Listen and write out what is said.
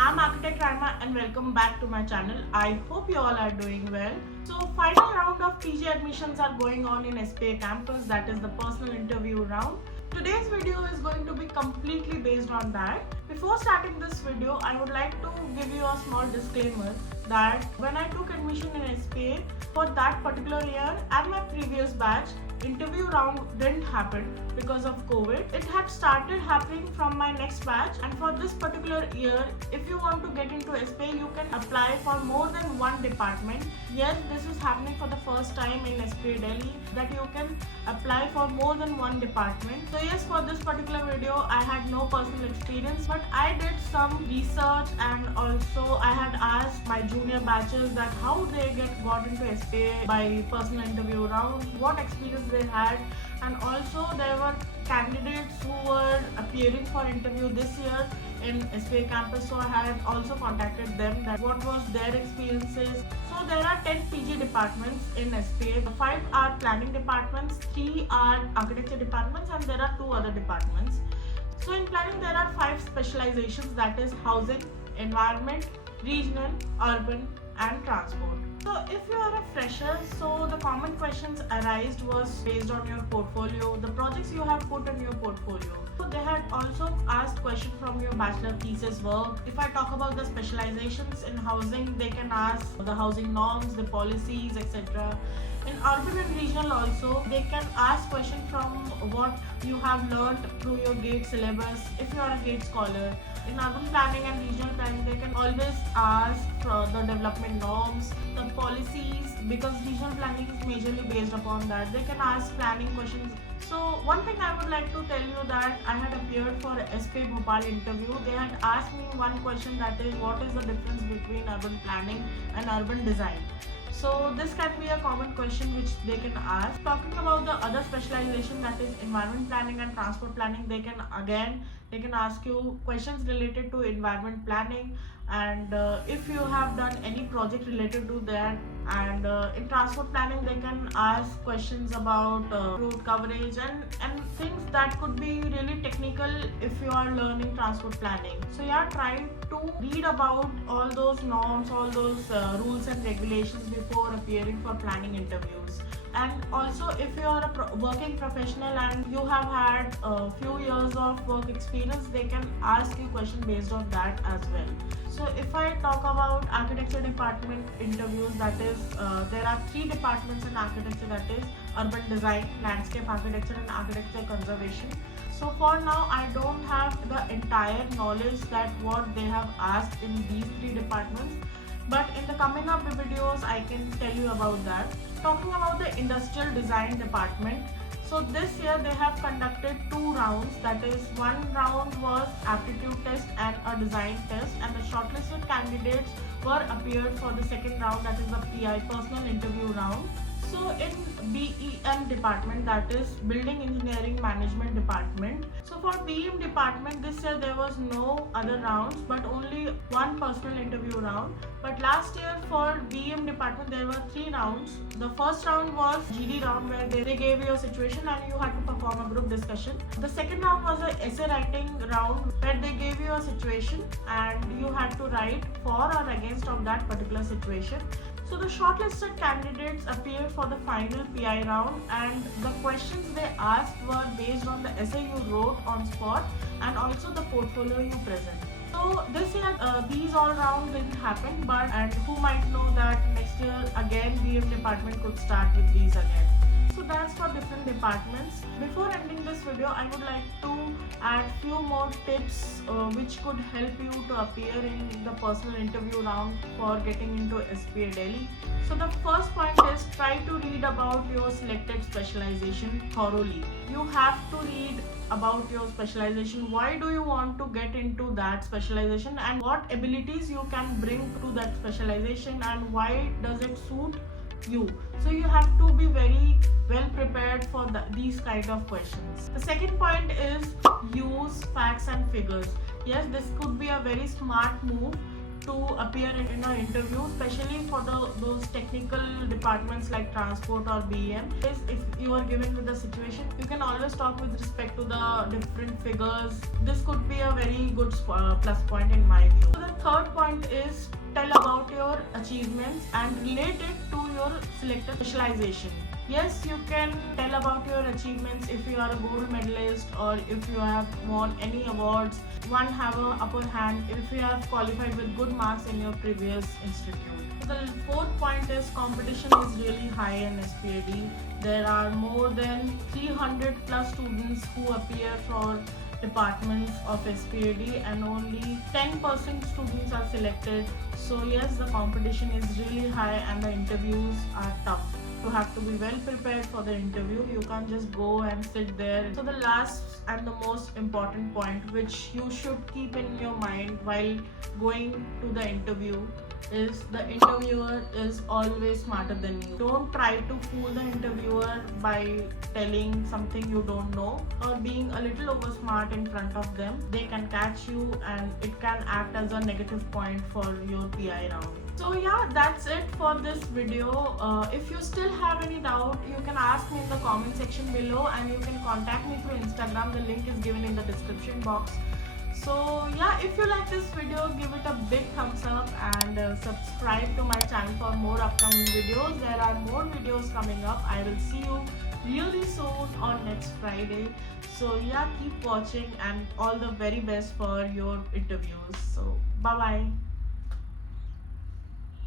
I'm Architect Raima and welcome back to my channel. I hope you all are doing well. So final round of PG admissions are going on in SPA campus, that is the personal interview round. Today's video is going to be completely based on that. Before starting this video, I would like to give you a small disclaimer that when I took admission in SPA for that particular year and my previous batch, interview round didn't happen because of COVID. It had started happening from my next batch, and for this particular year, if you want to get into SPA, you can apply for more than one department. Yes, this is happening for the first time in SPA Delhi that you can apply for more than one department. So yes, for this particular video, I had no personal experience, but I did some research and also I had asked my junior batches that how they got into SPA by personal interview round, what experience they had, and also there were candidates who were appearing for interview this year in SPA campus, so I had also contacted them that what was their experiences. So there are 10 PG departments in SPA, 5 are planning departments, 3 are architecture departments, and there are 2 other departments. So in planning there are 5 specializations, that is housing, environment, regional, urban and transport. So if you are a fresher, so the common questions arised was based on your portfolio, the projects you have put in your portfolio. So they had also asked question from your bachelor thesis work. If I talk about the specializations in housing, they can ask the housing norms, the policies, etc. In urban and regional also, they can ask question from what you have learned through your GATE syllabus if you are a GATE scholar. In urban planning and regional planning, they can always ask for the development norms, the policies, because regional planning is majorly based upon that. They can ask planning questions. So one thing I would like to tell you that I had appeared for SPA Bhopal interview. They had asked me one question, that is what is the difference between urban planning and urban design. So this can be a common question which they can ask. Talking about the other specialization, that is environment planning and transport planning, they can ask you questions related to environment planning, and if you have done any project related to that. And in transport planning, they can ask questions about road coverage and things that could be really technical if you are learning transport planning. So yeah, try to read about all those norms, all those rules and regulations before appearing for planning interviews. And also, if you are a working professional and you have had a few years of work experience, they can ask you question based on that as well. So if I talk about architecture department interviews, that is there are 3 departments in architecture, that is urban design, landscape architecture and architecture conservation. So for now, I don't have the entire knowledge that what they have asked in these 3 departments, but in the coming up videos I can tell you about that. Talking about the industrial design department, so this year they have conducted 2 rounds, that is one round was aptitude test and a design test, and the shortlisted candidates were appeared for the second round, that is the PI personal interview round. So in BEM department, that is Building Engineering Management department. So for BEM department, this year there was no other rounds but only one personal interview round. But last year for BEM department there were 3 rounds. The first round was GD round where they gave you a situation and you had to perform a group discussion. The second round was an essay writing round where they gave you a situation and you had to write for or against of that particular situation. So the shortlisted candidates appeared for the final PI round, and the questions they asked were based on the essay you wrote on spot and also the portfolio you present. So this year these all rounds didn't happen, but and who might know that next year again BM department could start with these again. So that's for different departments. Before ending this video, I would like to add few more tips which could help you to appear in the personal interview round for getting into SPA Delhi. So the first point is try to read about your selected specialization thoroughly. You have to read about your specialization. Why do you want to get into that specialization and what abilities you can bring to that specialization and why does it suit you. So you have to be very well prepared for these kind of questions. The second point is use facts and figures. Yes, this could be a very smart move to appear in an interview, especially for those technical departments like transport or BM. If you are given with the situation, you can always talk with respect to the different figures. This could be a very good plus point in my view. So the third point is tell about your achievements and relate it to your selected specialization. Yes, you can tell about your achievements if you are a gold medalist or if you have won any awards. One have a upper hand if you have qualified with good marks in your previous institute. The fourth point is competition is really high in SPAD. There are more than 300 plus students who appear for departments of SPAD and only 10% students are selected. So yes, the competition is really high and the interviews are tough. You have to be well prepared for the interview. You can't just go and sit there. So the last and the most important point which you should keep in your mind while going to the interview is the interviewer is always smarter than you. Don't try to fool the interviewer by telling something you don't know or being a little over smart in front of them. They can catch you and it can act as a negative point for your PI round. So yeah, that's it for this video. If you still have any doubt, you can ask me in the comment section below and you can contact me through Instagram. The link is given in the description box. So yeah, if you like this video, give it a big thumbs up and subscribe to my channel for more upcoming videos. There are more videos coming up. I will see you really soon on next Friday. So yeah, keep watching and all the very best for your interviews. So bye bye.